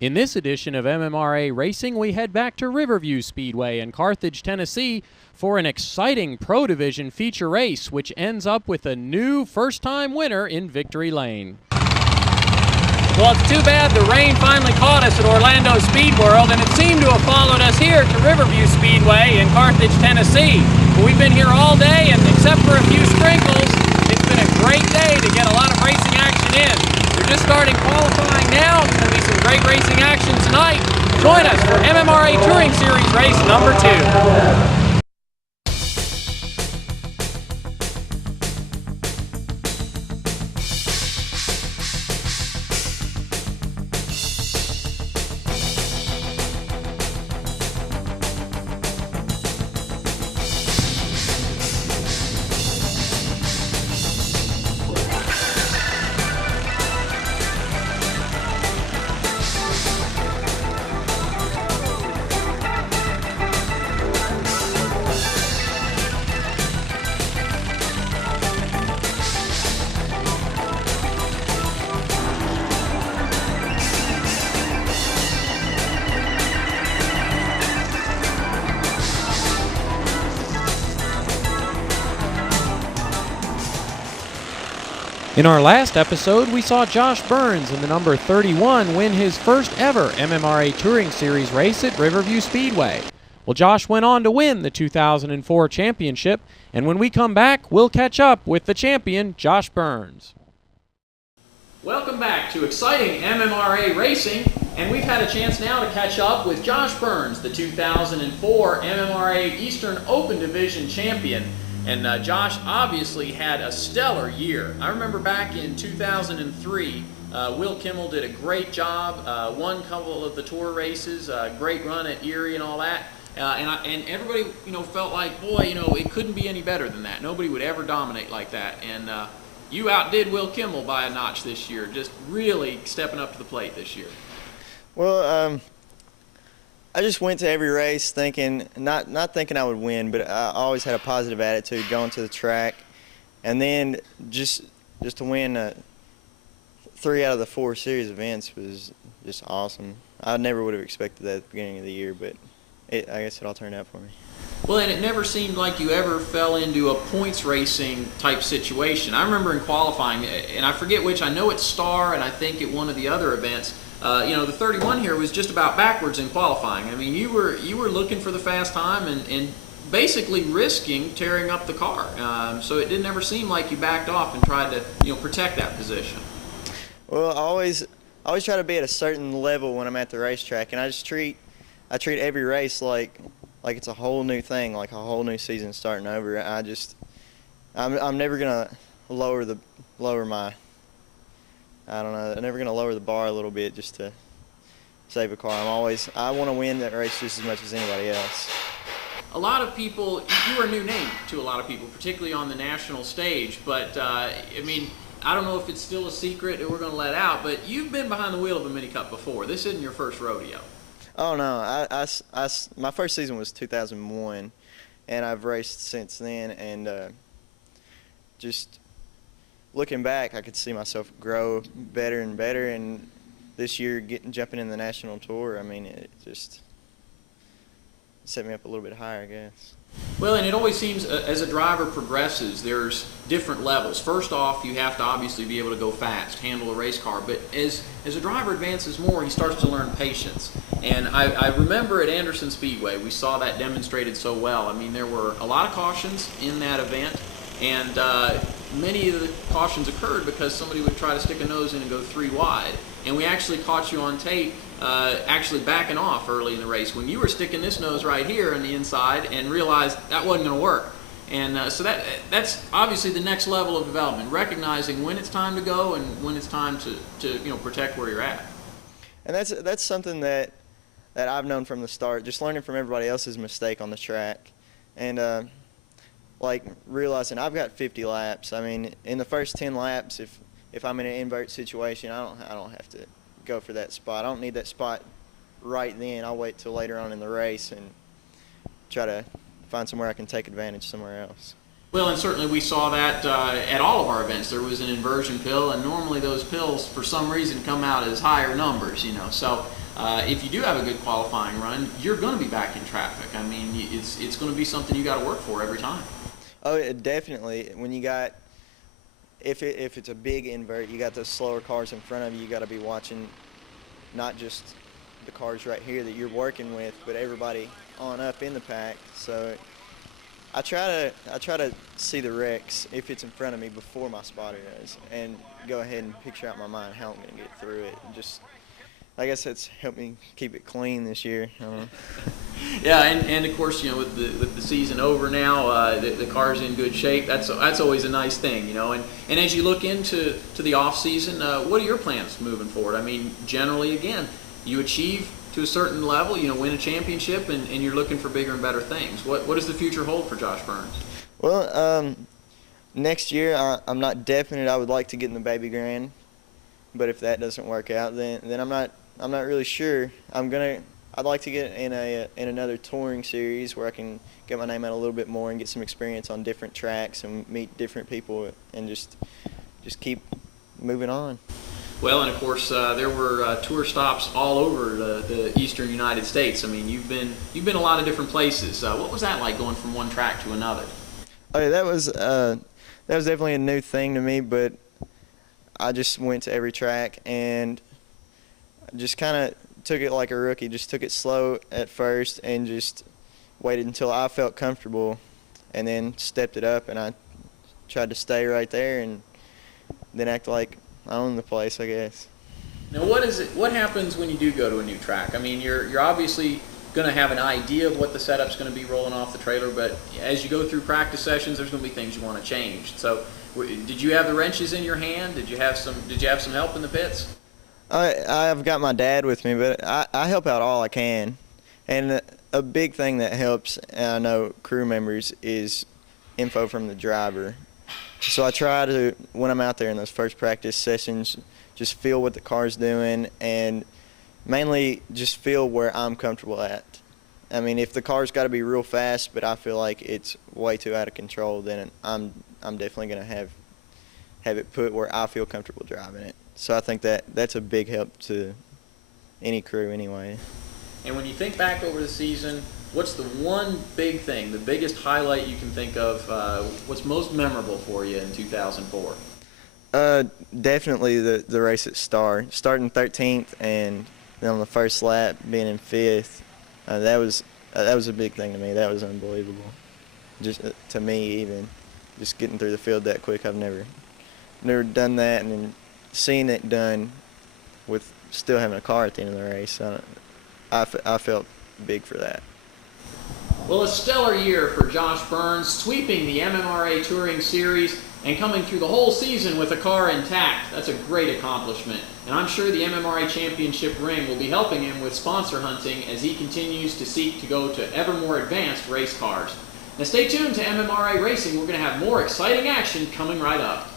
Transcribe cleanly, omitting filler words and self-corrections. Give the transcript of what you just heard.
In this edition of MMRA Racing, we head back to Riverview Speedway in Carthage, Tennessee for an exciting Pro Division feature race, which ends up with a new first-time winner in Victory Lane. Well, it's too bad the rain finally caught us at Orlando Speed World, and it seemed to have followed us here to Riverview Speedway in Carthage, Tennessee. But we've been here all day, and except for a few sprinkles, it's been a great day to get a lot of racing action in. We're just starting qualifying now. There's going to be some great racing action tonight. Join us for MMRA Touring Series race number 2. In our last episode, we saw Josh Byrns in the number 31 win his first ever MMRA Touring Series race at Riverview Speedway. Well, Josh went on to win the 2004 championship, and when we come back, we'll catch up with the champion, Josh Byrns. Welcome back to exciting MMRA racing, and we've had a chance now to catch up with Josh Byrns, the 2004 MMRA Eastern Open Division champion. And Josh obviously had a stellar year. I remember back in 2003, Will Kimmel did a great job, won a couple of the tour races, great run at Erie and all that. And everybody, felt like, boy, it couldn't be any better than that. Nobody would ever dominate like that. And you outdid Will Kimmel by a notch this year, just really stepping up to the plate this year. Well, I just went to every race thinking, not thinking I would win, but I always had a positive attitude going to the track. And then just to win 3 out of the 4 series events was just awesome. I never would have expected that at the beginning of the year, but I guess it all turned out for me. Well, and it never seemed like you ever fell into a points racing type situation. I remember in qualifying, and I forget which, I know it's Star, and I think at one of the other events, the 31 here was just about backwards in qualifying. I mean, you were looking for the fast time and basically risking tearing up the car. So it didn't ever seem like you backed off and tried to protect that position. Well, I always try to be at a certain level when I'm at the racetrack, and I treat every race like it's a whole new thing, like a whole new season starting over. I'm never gonna lower my. I'm never going to lower the bar a little bit just to save a car. I want to win that race just as much as anybody else. A lot of people, you are a new name to a lot of people, particularly on the national stage, but I don't know if it's still a secret that we're going to let out, but you've been behind the wheel of a Mini Cup before. This isn't your first rodeo. Oh, no. My first season was 2001, and I've raced since then, and just looking back, I could see myself grow better and better, and this year jumping in the national tour, it just set me up a little bit higher, I guess. Well, and it always seems as a driver progresses, there's different levels. First off, you have to obviously be able to go fast, handle a race car, but as a driver advances more, he starts to learn patience. And I remember at Anderson Speedway, we saw that demonstrated so well. There were a lot of cautions in that event, and many of the cautions occurred because somebody would try to stick a nose in and go 3 wide. And we actually caught you on tape actually backing off early in the race when you were sticking this nose right here on the inside and realized that wasn't going to work. And so that's obviously the next level of development, recognizing when it's time to go and when it's time to protect where you're at. And that's something that I've known from the start, just learning from everybody else's mistake on the track. And realizing I've got 50 laps. In the first 10 laps, if I'm in an invert situation, I don't have to go for that spot. I don't need that spot right then. I'll wait till later on in the race and try to find somewhere I can take advantage somewhere else. Well, and certainly we saw that at all of our events. There was an inversion pill, and normally those pills, for some reason, come out as higher numbers, So if you do have a good qualifying run, you're going to be back in traffic. I mean, it's going to be something you got to work for every time. Oh, definitely. When you got, if it's a big invert, you got those slower cars in front of you. You got to be watching not just the cars right here that you're working with, but everybody on up in the pack. So I try to see the wrecks if it's in front of me before my spotter does, and go ahead and picture out in my mind how I'm going to get through it. And just, I guess that's helped me keep it clean this year. Yeah, and of course, with the season over now, the car's in good shape. That's always a nice thing, And as you look into the off season, what are your plans moving forward? I mean, generally, again, you achieve to a certain level, win a championship, and you're looking for bigger and better things. What does the future hold for Josh Byrns? Well, next year I'm not definite. I would like to get in the Baby Grand, but if that doesn't work out, then I'm not really sure. I'd like to get in another touring series where I can get my name out a little bit more and get some experience on different tracks and meet different people and just keep moving on. Well, and of course, there were tour stops all over the eastern United States. I mean, you've been a lot of different places. What was that like going from one track to another? Oh, yeah, that was definitely a new thing to me, but I just went to every track and just kind of took it like a rookie. Just took it slow at first and just waited until I felt comfortable, and then stepped it up. And I tried to stay right there and then act like I own the place, I guess. Now, what happens when you do go to a new track? I mean, you're obviously going to have an idea of what the setup's going to be rolling off the trailer, but as you go through practice sessions, there's going to be things you want to change. So, did you have the wrenches in your hand? Did you have some help in the pits? I've got my dad with me, but I help out all I can. And a big thing that helps, and I know crew members, is info from the driver. So I try to, when I'm out there in those first practice sessions, just feel what the car's doing and mainly just feel where I'm comfortable at. I mean, if the car's got to be real fast, but I feel like it's way too out of control, then I'm definitely going to have it put where I feel comfortable driving it. So I think that's a big help to any crew anyway. And when you think back over the season, what's the one big thing, the biggest highlight you can think of, what's most memorable for you in 2004? Definitely the race at Star. Starting 13th and then on the first lap being in 5th. That was a big thing to me. That was unbelievable. Just to me, even just getting through the field that quick, I've never done that, and then seeing it done with still having a car at the end of the race, I felt big for that. Well, a stellar year for Josh Byrns, sweeping the MMRA Touring Series and coming through the whole season with a car intact. That's a great accomplishment, and I'm sure the MMRA Championship ring will be helping him with sponsor hunting as he continues to seek to go to ever more advanced race cars. Now stay tuned to MMRA Racing. We're going to have more exciting action coming right up.